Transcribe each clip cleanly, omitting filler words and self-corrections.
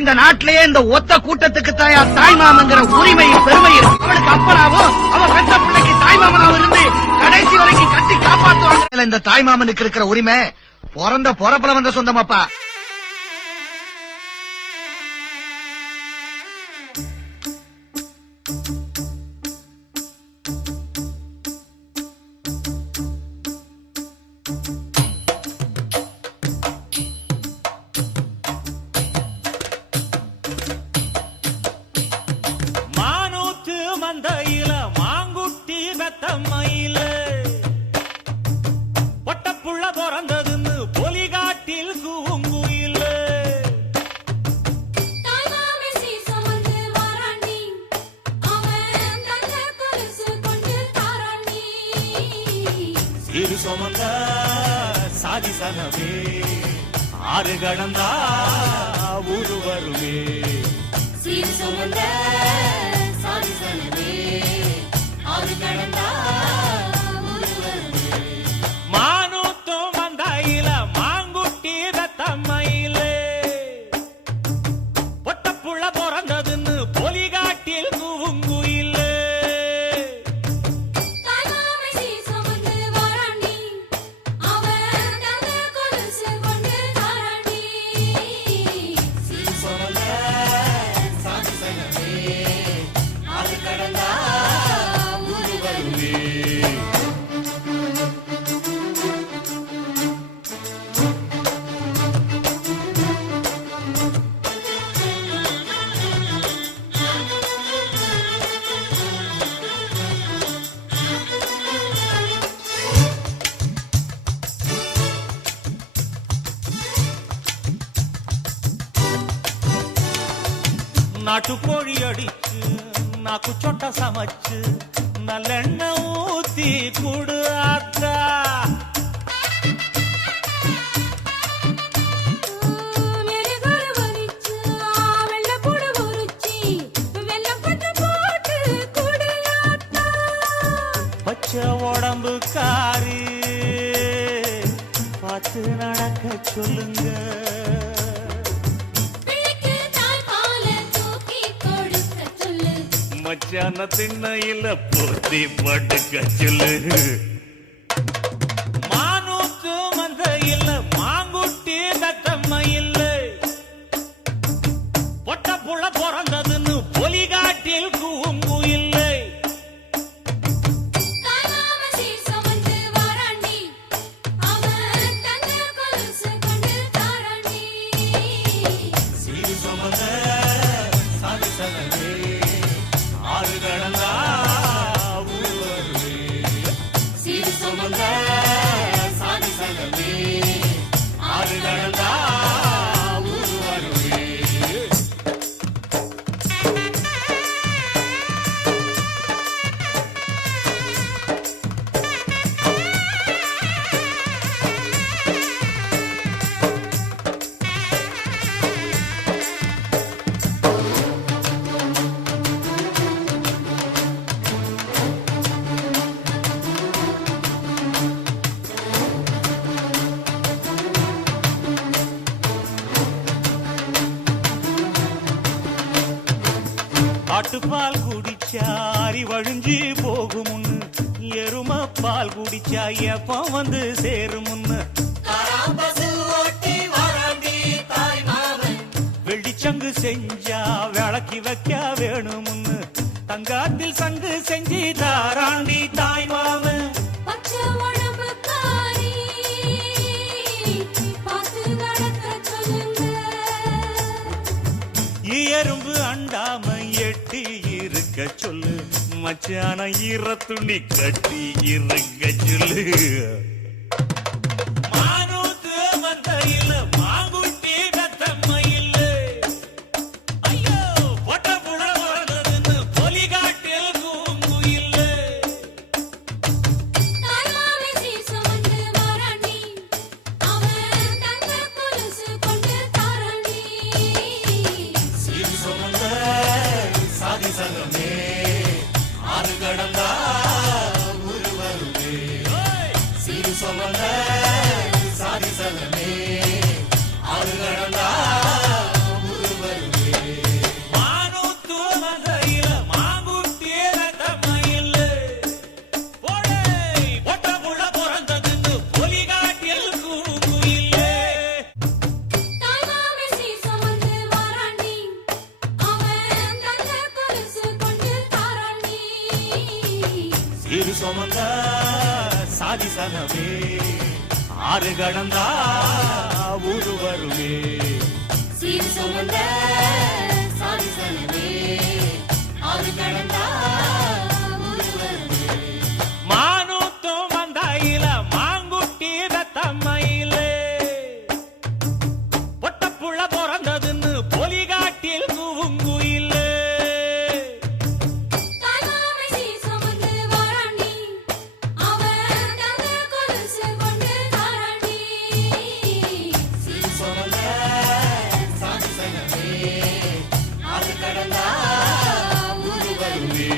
இந்த நாட்டிலேயே இந்த ஒத்த கூட்டத்துக்கு தாயா தாய்மாமங்கிற உரிமையும் பெருமையும் அவனுக்கு அப்பனாவும் அவன் பெற்ற பிள்ளைக்கு தாய்மாமனாவும் இருந்து கடைசி வரைக்கும் கட்டி காப்பாற்றுவாங்க. இந்த தாய்மாமனுக்கு இருக்கிற உரிமை பிறந்த பொறப்பல வந்த சொந்தமாப்பா. மந்தையில மாங்குட்டி வெத்தம்மையில பொட்டப்புள்ள பிறந்ததுன்னு பொலிகாட்டில் கூங்குயில சிறு சுமந்த சாதி சனமே ஆறு கடந்தா ஊரு வருமே. சிறு சுமந்த மானூத்தும் மந்தையில மாங்குட்டி வெத்தம்மையில பொட்டப்புள்ள பிறந்ததுன்னு பொலிகாட்டில் கூங்குயில நாட்டுக்கோழி அடிச்சு நாக்கு சொட்ட சமைச்சு நல்லெண்ணெய் ஊத்தி குடு ஆத்தா. பச்சை உடம்பு காரி பார்த்து நடக்க சொல்லுங்க. மச்சான திண்ணையில போத்தி படுக்க சொல்லு. மானூத்து மந்தையில மாங்குட்டி தத்தம்மையில பொட்ட புள்ள பிறந்ததுன்னு பொலிகாட்டில் கூங்குயில்லை. ஆட்டுப்பால் குடிச்சா அரி வழிஞ்சி போகுமுன்னு எரும பால் குடிச்சா எப்ப வந்து சேருமுன்னு வெள்ளிச்சங்கு செஞ்சா விளக்கி வைக்க வேணுமுன்னு தங்காத்தில் சங்கு செஞ்சு தாராண்டி தாய் மாமன். எறும்பு அண்டாம எட்டி இருக்க சொல்லு மச்சான ஈர துணி கட்டி இருக்க சொல்லு. மானூத்து மந்தையில மாங்குட்டி வெத்தம்மையில ஐயோ பொட்ட புள்ள பிறந்ததுன்னு பொலிகாட்டில் கூங்குயில்ல. சாதி சங்கமே ஆறு கடந்தா ஊரு வருமே. சுமந்த சாதி சனமே ஆறு கடந்தா ஊரு வருமே சீர் சுமந்த சாதி சனமே ஆறு கடந்தா ஊரு வருமே மானூத்தும் மந்தாயில மாங்குட்டி தத்தம்மையிலே பொட்டப்புள்ள பிறந்ததுன்னு பொலிகாட்டில் கூவுங்குயிலே தாய்மாமன் சீர் சுமந்து வாராண்டி அவன் தங்க கொலுசு கொண்டு தாராண்டி சீர் சுமந்த சாதி சனமே ஆறு கடந்தா ஊரு வருமே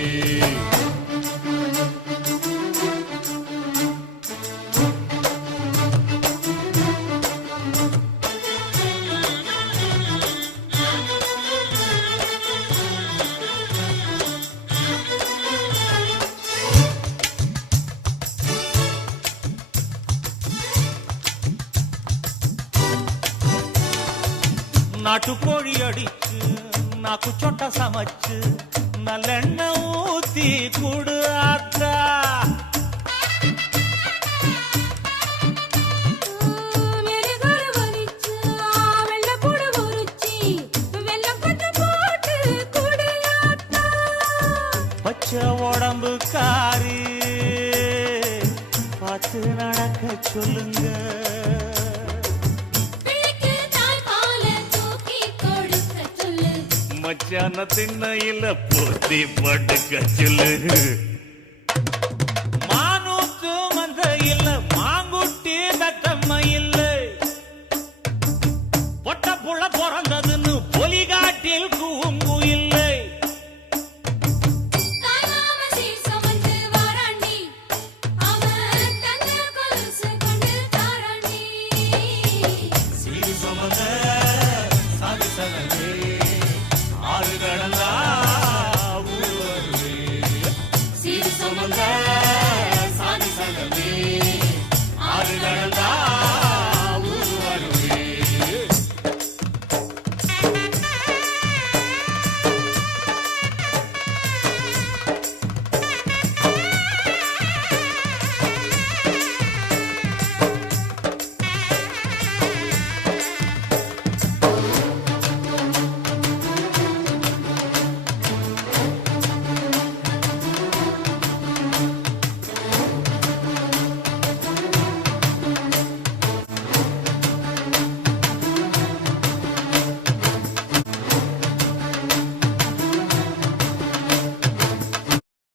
நாட்டுக்கோழி அடிச்சு நாக்கு சொட்ட சமைச்சு நல்லெண்ணெய் ஊத்தி குடு ஆத்தா மெழுகுரு வலிச்சு வெள்ளப்பூடு உரிச்சி வெள்ளம் கொஞ்சம் போட்டு குடியாத்தா பச்சை உடம்பு காரி பார்த்து நடக்க சொல்லுங்க பிள்ளைக்கு தாய்ப்பால தூக்கி கொடுக்க சொல்லு மச்சான திண்ணையில போத்தி படுக்க சொல்லு